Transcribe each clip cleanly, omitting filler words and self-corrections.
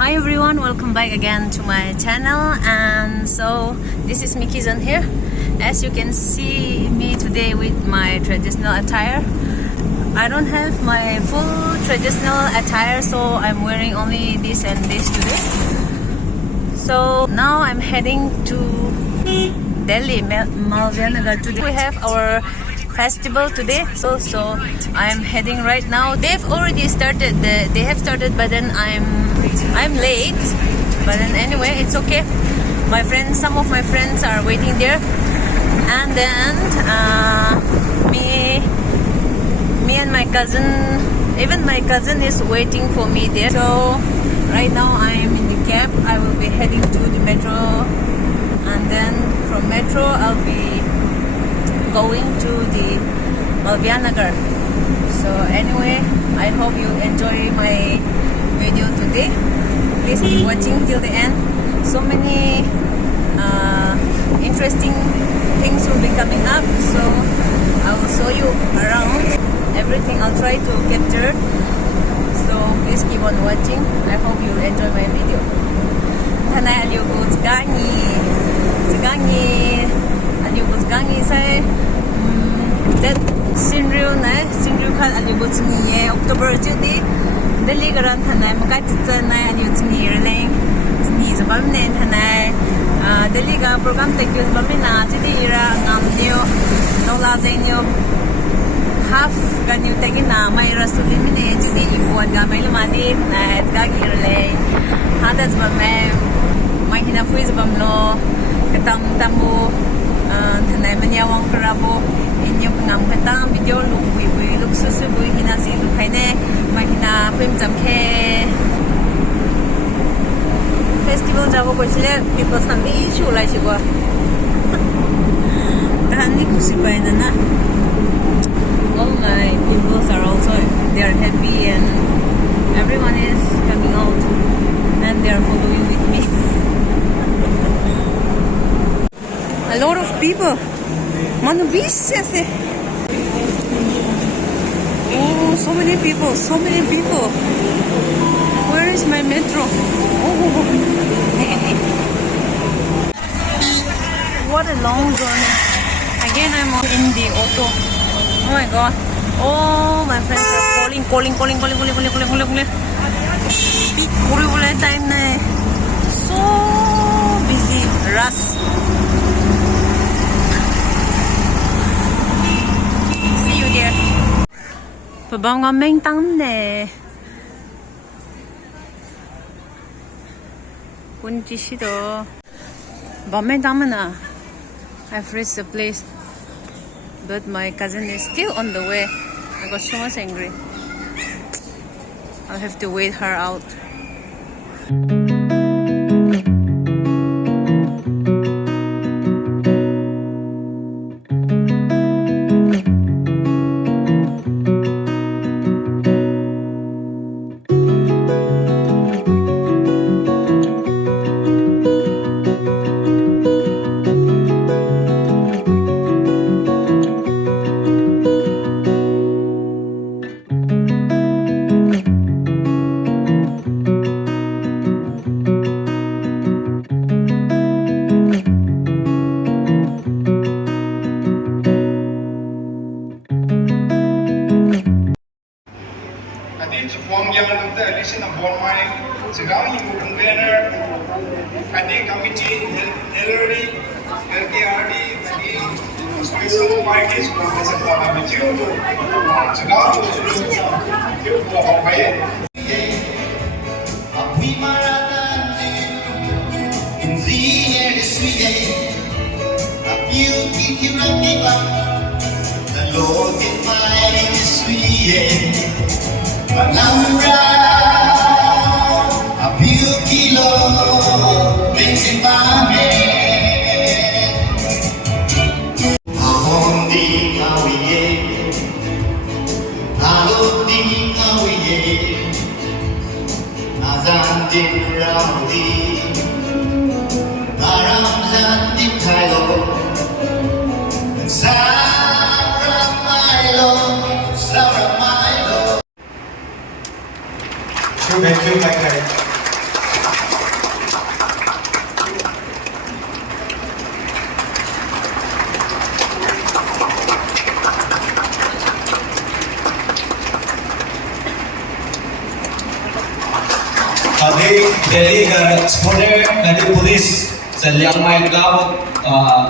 Hi everyone, welcome back again to my channel. And so this is Mikizan here. As you can see me today with my traditional attire. I don't have my full traditional attire, so I'm wearing only this and this today. So now I'm heading to Delhi, Malvianagar today. We have our festival today, so I'm heading right now. They've already started. They have started, but then I'm late. But then anyway, it's okay. My friends, some of my friends are waiting there, and then me and my cousin, even my cousin is waiting for me there. So right now I'm in the cab. I will be heading to the metro, and then from metro I'll be going to the Malvianagar. So anyway, I hope you enjoy my video today. Please keep watching till the end. So many interesting things will be coming up, so I will show you around everything. I'll try to capture, so please keep on watching. I hope you enjoy my video. Tanay aliugo zgangi aliugo zgangi say that sinriu khan aliugo zgangi October chudi Delhi garan tanay makai tsanay aliugo zgangi releng zgangi zabamne tanay Delhi ga program tekyu zabamina chudi ira ngamnyo nola zainyo half ganyu tegina may rasulimine chudi ibuan ga may lumadi tanay zgangi releng hadas bame may hinafuy zabamlo katam tamu tanay manyawang karabo inyo pangam katang video look bui look susu bui hinasi look kaine may hina film jamke festival jabo kochile people sambi chulai chigwa kahani khushi paina na. All my people are also, they are happy, and everyone is coming out and they are following with me. A lot of people. Oh, so many people. Where is my metro? Oh. What a long journey. Again, I'm in the auto. Oh my god. Oh, my friends are calling. Speak time na. So busy. Rush. See you there. Pabang ameng tang ne. Kunchi shido. Bameng tang na. I've reached the place, but my cousin is still on the way. I got so much angry. I'll have to wait her out. They Delhi spooner and police sa Liangmais gawat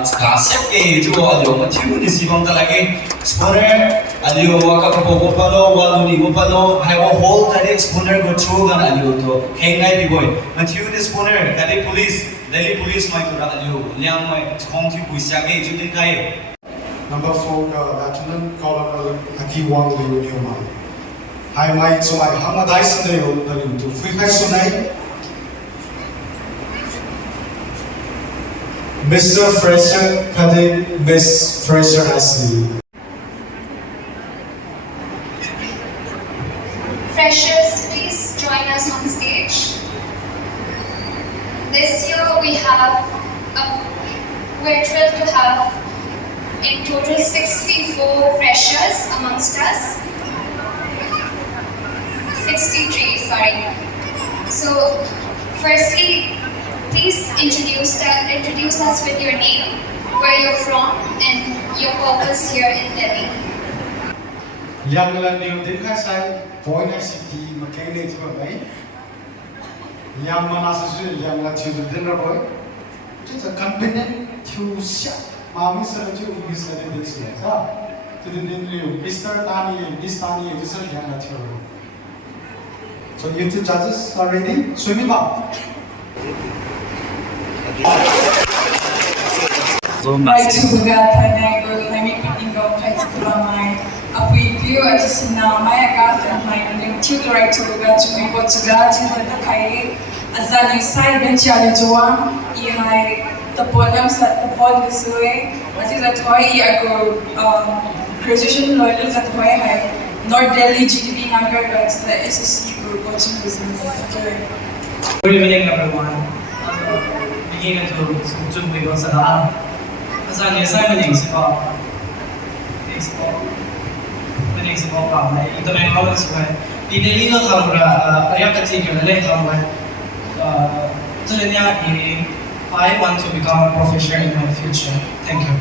kasep ke jo alio mathiu ni sibang talagi spooner alio waka popo palo waluni palo hawa whole tadi spooner go through gan alio to hengai bi boy mathiu ni spooner tadi police Delhi police mai tura alio Liangmais khongthi puisya ke judin kai Number 4 Lieutenant Colonel Aki Wang Liu Liangmais. Hai mai so mai hama dai sende yo dari tu free hai sunai. Mr. Fraser kade Miss Fraser Ashley. Freshers, please join us on stage. This year we're thrilled to have in total 64 freshers amongst us. 63, sorry. So, firstly, please introduce us with your name, where you're from, and your purpose here in Delhi. Lianglan New Din Kai Sai, Point City, Mechanics for me. Liang Manas is Liangla to dinner boy. It is a convenient to shut. Mammy said to you, Mr. To the Mr. Tani, Miss Tani, this is Liangla. So you two judges are ready? Swimming up. Baik juga tanya kami tinggal kat Liangmais. Apa itu aja senamai agak termain dengan tutor juga cuma buat juga cuma terkait azan yang saya benci ada juang ihai terpodam kesuai masih satu hari aku graduation loyal satu hari hai North Delhi GDP nagar kat SSC group coaching business. Good evening, everyone. Begin to sumjud bigo sa Azan yung sa maning sipo. Maning sipo pa. Ito na yung kawas ko. Pinili ka kamera. Ariya ka tigil na lang kamera. Tuloy niya I want to become a professional in my future. Thank you.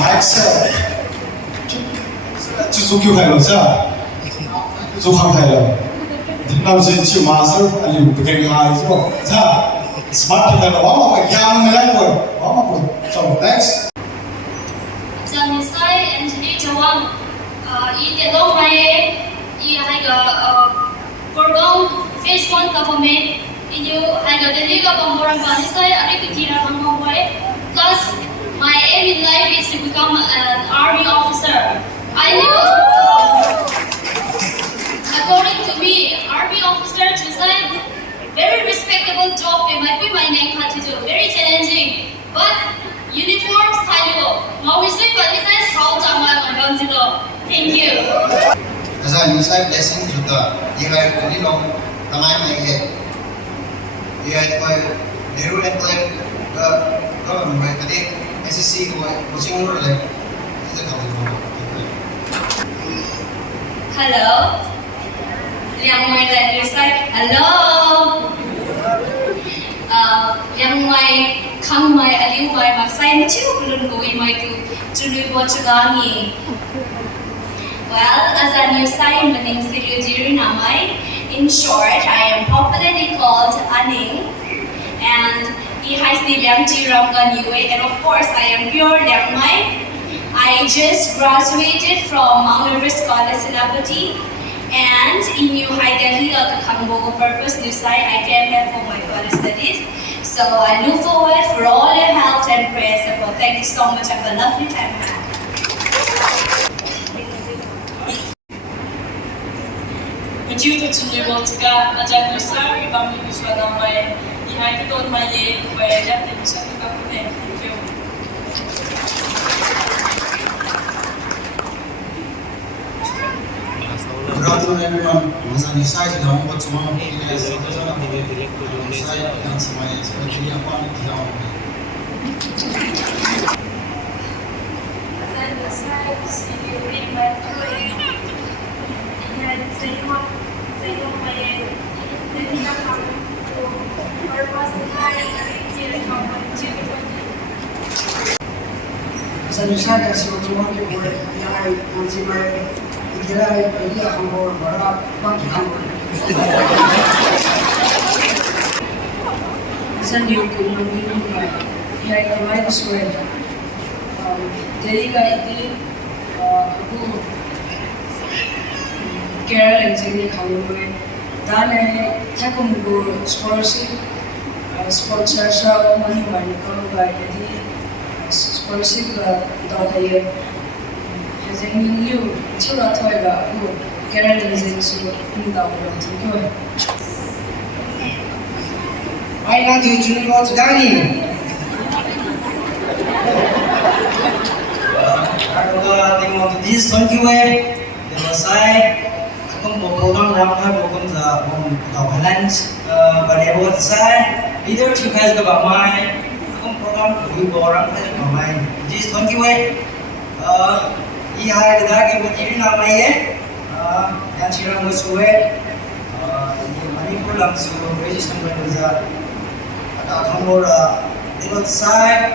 Mike said, "Just you hello, sir. So how hello? Now since you master, and you became high as well. Sir, smart than a woman, young and So next." Zanisai engineer Jawang, the long way, program phase 1 government, you the legal Bamboran Banisai, Arikitira Hangway. Plus, my aim in life is to become an army officer. I knew, according to me, army officer is a very respectable job. It might be my name, very challenging, but uniforms, thank you. As I use my blessing to the year very long, the mind I get. Yet my new employer, government, I think SSC coaching or like the Hello. Liangmais letter side. Hello. Liangmais come my Liangmais magsay chiu belum gawin mai tu lui Chaga. Well, as a new sign meaning Siriu namai. In short, I am popularly called Aning, and he has the Liangmais, and of course I am pure Liangmais. I just graduated from Mount Everest College Celebrity, and in New High Delhi, Kambogo purpose, New Sai, I came here for my college studies. So I look forward for all your help and prayers. So thank you so much. Have a lovely time back. Mencuba tunjuk juga ajar besar di bawah Islam namai. Ihai kita orang Malay, supaya dapat bisa kita punya. Thank you. Good afternoon, everyone. As an insight, I want to know Sa Nusa, kasi ito ang kibur, ai nanti mai kira ini akan bawa barang bang kita San Diego Manila ya kemarin sore dari kali ini aku Kerala yang jadi kalau gue dan taekwondo scholarship sponsor money money kalau gue jadi scholarship dah kayak hasilnya new curhat tuh ya aku Kerala yang jadi sudah mudah orang tuh gue Why not you choose what's Gani? Aku tengok this 20 way, selesai. Aku mau program ramai bukan za balance. Pada buat saya, leader juga juga bamai. Aku program dua orang saja bamai. This 20 way, ini hari kita kita berdiri namanya. Yang cirang musuh, Manipur langsung registration berjalan. Kamora lewat saya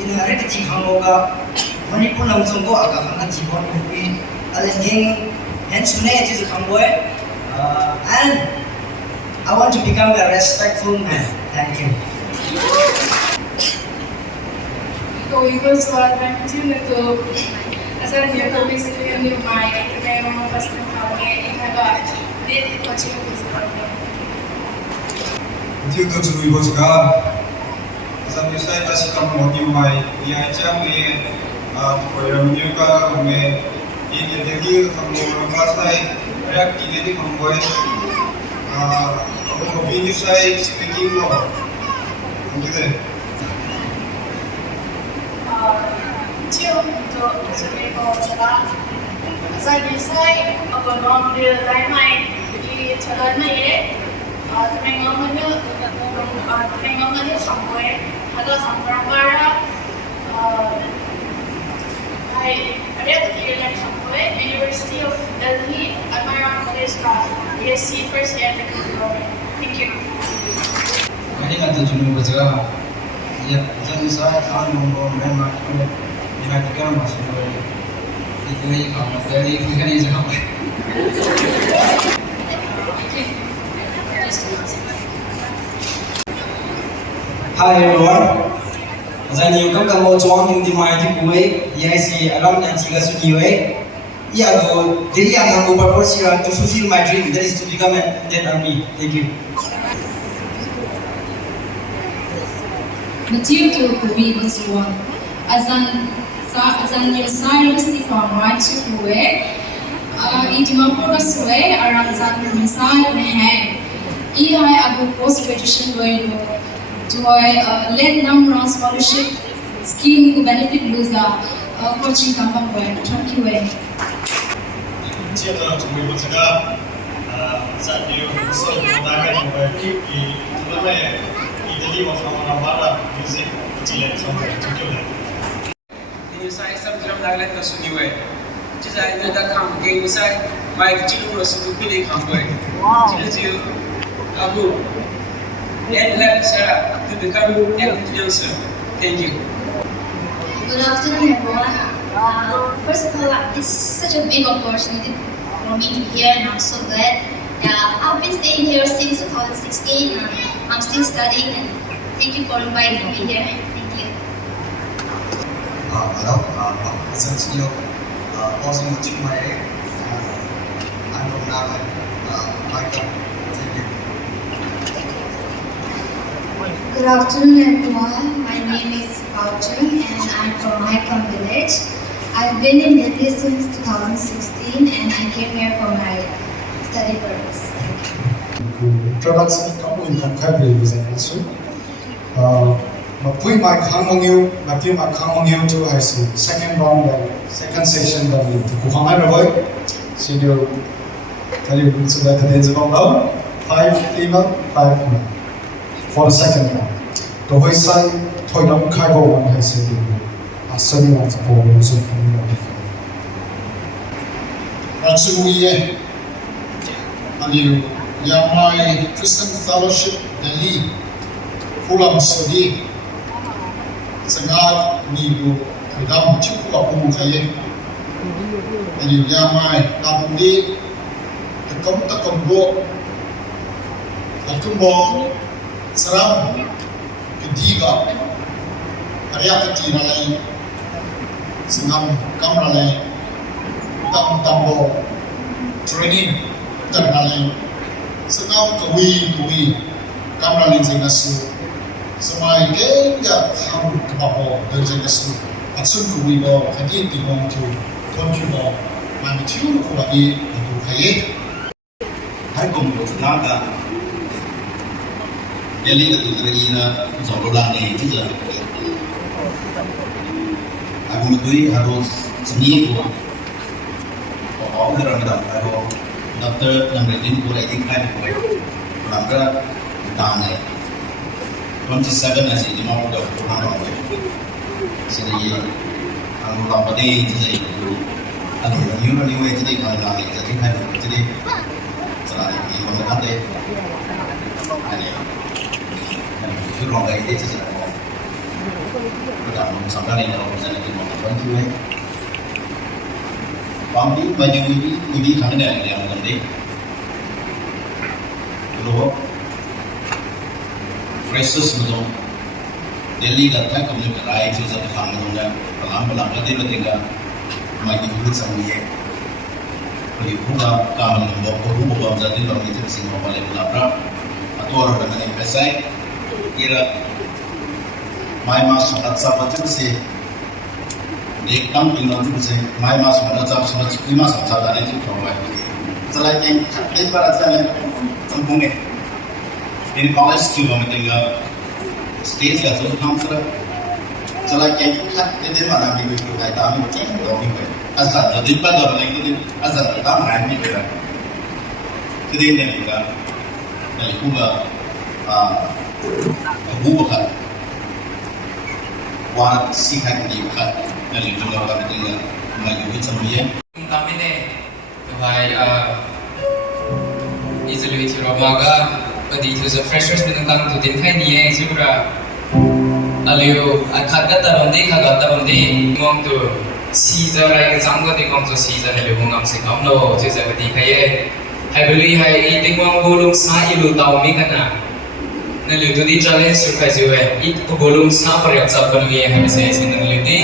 ini hari kecil Kamora Manipur langsung kok agak hangat jiwa ini alenging hensunya itu Kamora and I want to become a respectful man. Thank you. Kau ibu soal macam itu asal dia kau bisa yang mai kita memang pasti kau ni ada dia macam itu sebenarnya. Dito tuloy po sa sa misay ta si kamo ni mai ya chang ni ko ram ni ka me ini dedi kamo ram sai rak ki dedi kamo boy ko bi ni sai speaking no ngide chiều tôi sẽ đi vào chợ ra đi sai còn non đưa lái mày đi chợ lớn này ấy thành ngomong itu sampai ada sampai mana ada kegiatan sampai University of Delhi Admiral College ka BSc first year technology. Thank you. Ini kan tujuan berjalan. Ya, jadi saya kan mau memang ini kan masuk dari itu kamu dari itu kan ini sampai. Hi everyone. Zan yu kam kam mo chuang ning di mai di kuwe si alam yang tiga suni we. Ya go jadi yang aku purpose to fulfill my dream, that is to become an Indian Army. Thank you. Material to be was one. Azan yu science from right to kuwe. Itimapura suwe aram zan misal nehe. Ihai abu post graduation we joy let number scholarship scheme to benefit loser coaching company. Thank you. Chia cho chúng mình một cái giải điều sơ bộ đại概về cái chúng ta này đi vào phòng làm bát là music chỉ là xong rồi chúng tôi này. Ini saya sambil mengalir ke sini we. Jadi saya dah kam game saya, baik cilu lah sudah pilih kam we. Cilu aku and let Sarah to become an influencer. Thank you. Good afternoon, everyone. First of all, it's such a big opportunity for me to be here, and I'm so glad. I've been staying here since 2016. I'm still studying, and thank you for inviting me here. Thank you. Hello, essentially, also in my I'm from Naga, Michael. Thank you. Good afternoon, everyone. My name is Pauchun, and I'm from Haikam village. I've been in Delhi since 2016, and I came here for my study purpose. Introduction kamu income kayak bisa masuk. Mapui mai khang you tu hasil second round dan second session dan itu kuhangan roy. Sini kali sudah ada jawab lah. 5 female, 5 male for the second round. To hoisai thoi dam khai bo wan hasil itu. Asal ni macam boleh masuk kamu. Rasulullah. Aliu Liangmais Christian Fellowship Delhi Pulang Sudi Sangat Minggu Kedam Cukup Aku Mukhaye aliu Liangmai kampung di tekom bo alkumbo seram ketiga karya kecil lain sengam kamera lain tambo training lain sengam kawi kamera lain jengasu semai kaya ham kebapo dan jengasu atsun kawi bo hadit di mongju tonju bo mami tiu ko lagi itu kaya hai cùng một năm cả Delhi là từ Ukraine dòng đô la này chứ giờ aku mengetahui harus seni ko orang orang harus dokter yang berdiri ko lagi kan ko orang tang ni 27 nasi 50 orang jadi ang orang pati jadi ang new way jadi kalau lagi jadi kan jadi selain ini orang ada ani itu orang lain itu jadi dalam sampai ini kalau misalnya kita mau bantu pamdi baju ini kami dari yang penting kalau freshes betul Delhi kata kami kerai itu satu kami dongga pelan kita tinggal maju dulu sambil bagi bunga kami membawa jadi kami itu semua paling belakang atau orang dengan investai kira mai mas sangat sabar tu sih dekam tinggal tu sih mai mas sangat sabar lima sabar dari itu kalau selain yang ini pada jalan kampungnya ini college juga tinggal stage ya so kampus selain yang ini mana minggu itu kayak tamu dua minggu asal jadi pada orang itu asal tamu hari ini beda jadi ini juga dari juga bukan wah sih kan diukat dari juga kami tinggal maju ke semuanya kami ni bahai isolasi itu ramaga pada itu freshers tentang tu dintai ni juga aliu akad tarom di ngom tu season lagi jangka di ngom tu season aliu ngom se ngom lo tu jadi kaya hai beli hai di ngom gulung sa ilu tahu mi kana naliu tu di challenge sukai siwe itu gulung sa peryak sabar ni hai saya sini naliu di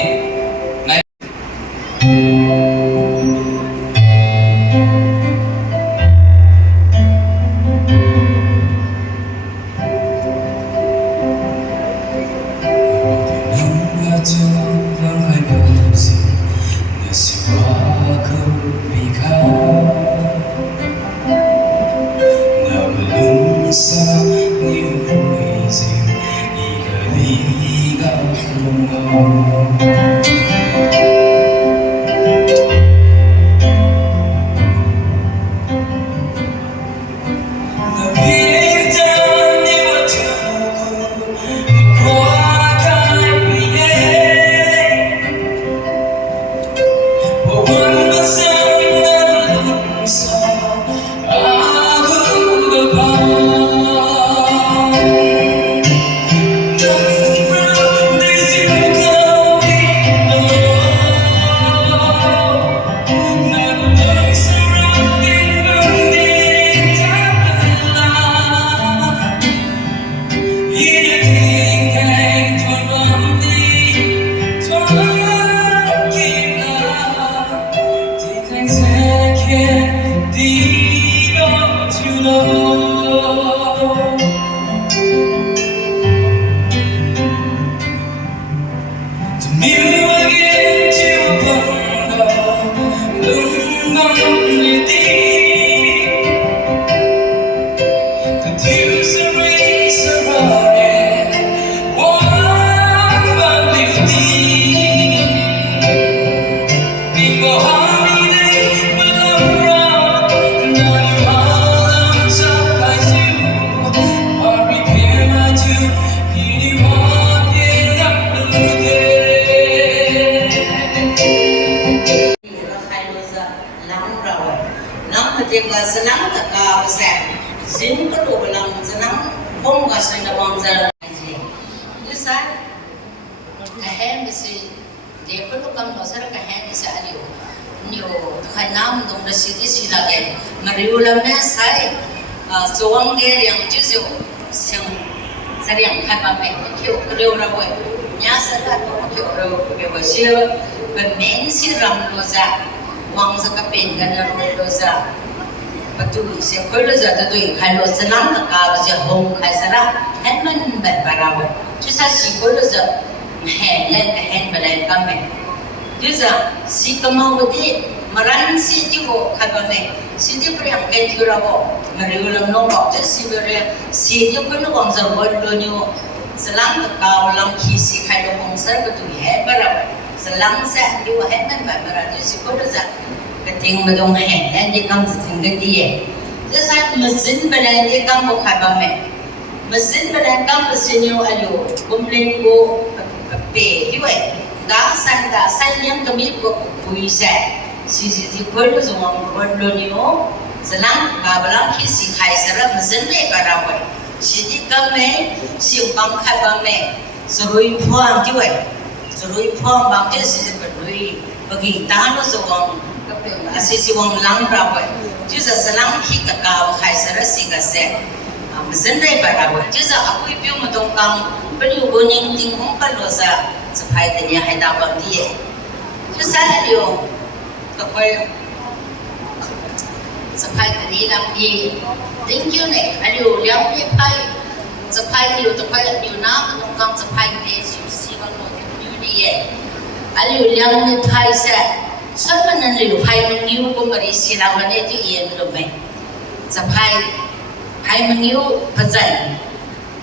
senang tak kau sen, sini kedua belang senang, pun kau sen dah jalan aje. Lusa, kahen besi, dia perlu kamu dasar kahen bisa aliu, niu khai nam dong da si si la ge mariu la me sai zoang ge yang ju ju xiang sariang khai ba me kyo reu ra we nya sa la kyo reu ge wa si ben men si ram lo za wang za ka pen ga na lo za patu se khoi lo za ta doi khai lo salam ta ka ba se hong khai sara hen man ba ba ra we chu sa si khoi lo za he len ka hen ba len ka me ju za si ka ma wo di maran si ji ko khai ba me si ji priang ke ju ra wo mariu lam no ba je si be re si ji ko no wang za wo lo ni salam ta ka lam khi si khai lo hong sar ba tu he ba ra salam sa di wa hen man ba ba ra ju si ko lo za cái tiếng mà đông hẹn nên đi công trình cái gì thế sao mà xin bên đây đi công một hai ba mẹ mà xin bên đây công một xin nhiều alo cũng lên cô bể như vậy đã san những cái miếng của quý sẽ thì quên rồi mà quên luôn nhiều sẽ lắm và lắm khi xì khai sẽ ra mà xin về cả đâu vậy xì đi công mẹ xì công hai ba mẹ rồi phong như vậy rồi phong bằng cái xì phải rồi bagi ta nó rồi asisi wong lang rawa juza salang khi ka ka khai sara singa se mzen dai barawa juza akui piu matong kam pelu boning ting hong pa lo za sapai tanya hai da bang die juza alio ka koi sapai tani lam di thank you ne alio liang ye pai sapai alio to pai alio na matong kam sapai de si wang lo ni die alio liang ye pai se sắp bên anh liều hai mươi nhiêu của mà đi xì lao lên chứ yên rồi mày sắp hai mươi nhiêu phải dậy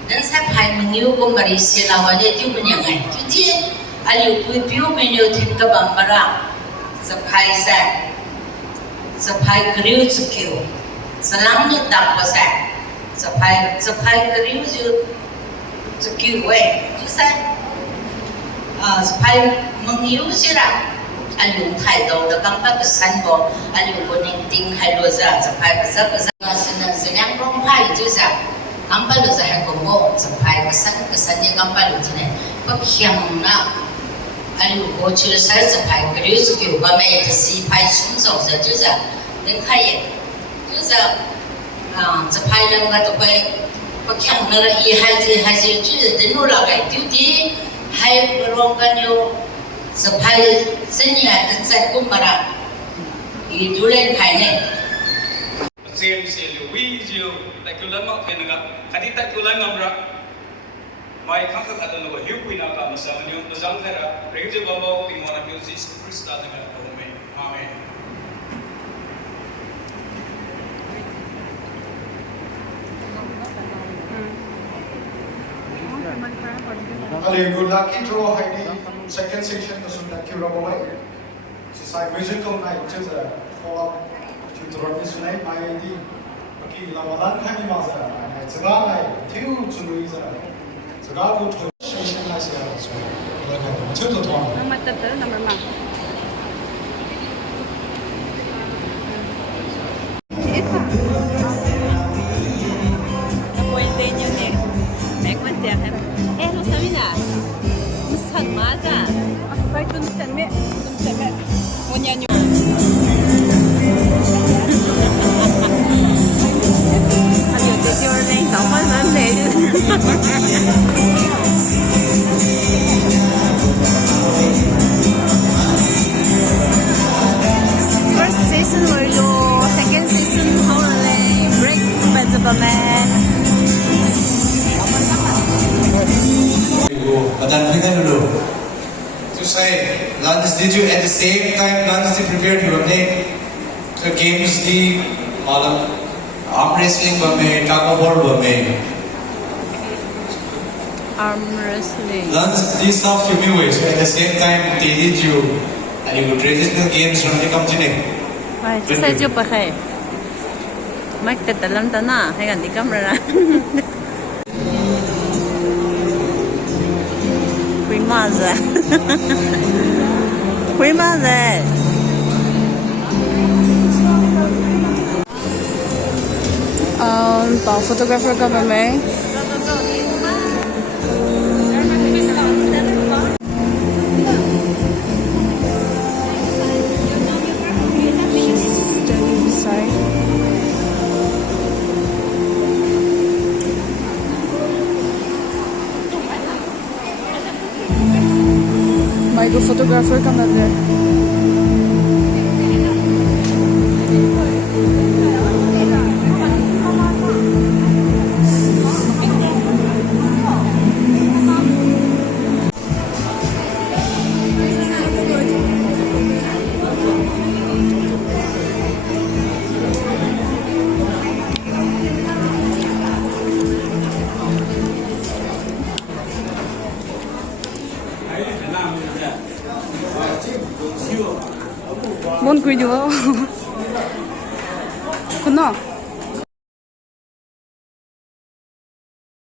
đến sắp hai mươi nhiêu của mà đi xì lao lên chứ bên nhà ngày chứ chứ anh liều tôi biểu mình nhiều thêm các bạn mà ra sắp hai kêu chút kiểu sắp lắm nhất đọc vào sắp hai kêu chút kiểu vậy chứ sao sắp hai mươi nhiêu chứ ra anh dùng thay đầu đã cắm các sân bò anh dùng con những tiếng hay lúa ra sắp hai cái sắp sẽ nhang rong phai chứ sao cắm bao lúa ra hay còn bộ sắp hai cái sân như cắm bao lúa thế này có khiêm nào anh dùng bộ chưa sai sắp hai cái lúa kiểu ba mẹ thì xí phai xuống dầu ra chứ sao đến khai vậy chứ sao sắp hai lần cái tụi bay có khiêm nó là y hai gì chứ đến lúc là cái tiêu chí hay rong cái nhiều supply senya tsai kumbara i julen khaine jem se lu wi ju ta kulan ma thena ga khati ta kulan ngamra mai khang kha ta no hiu kuina ka masa nyu bazang thera reje baba ti mona music krista ta ga to me amen Ali good lucky draw Heidi second section to sunda kura boy sai musical night just a follow to draw this night my ID baki lawalan khani masa zaga nai tiu chului zara zaga go to section na sia so like to to number tata number ma First season were your second season holiday break festival man. To say, Lance, did you at the same time Lance prepared your name the games the arm wrestling bame, Chaga bame. Arm wrestling. Lance, these stuff you knew so at the same time they did you and you would traditional games from the company. Why? Just say you pakai. Mike tetalam tanah, hai ganti kamera. Primaza. Primaza. Bảo photographer ka ba may? mai go photographer kan na le Mon kui diwa. Kuno.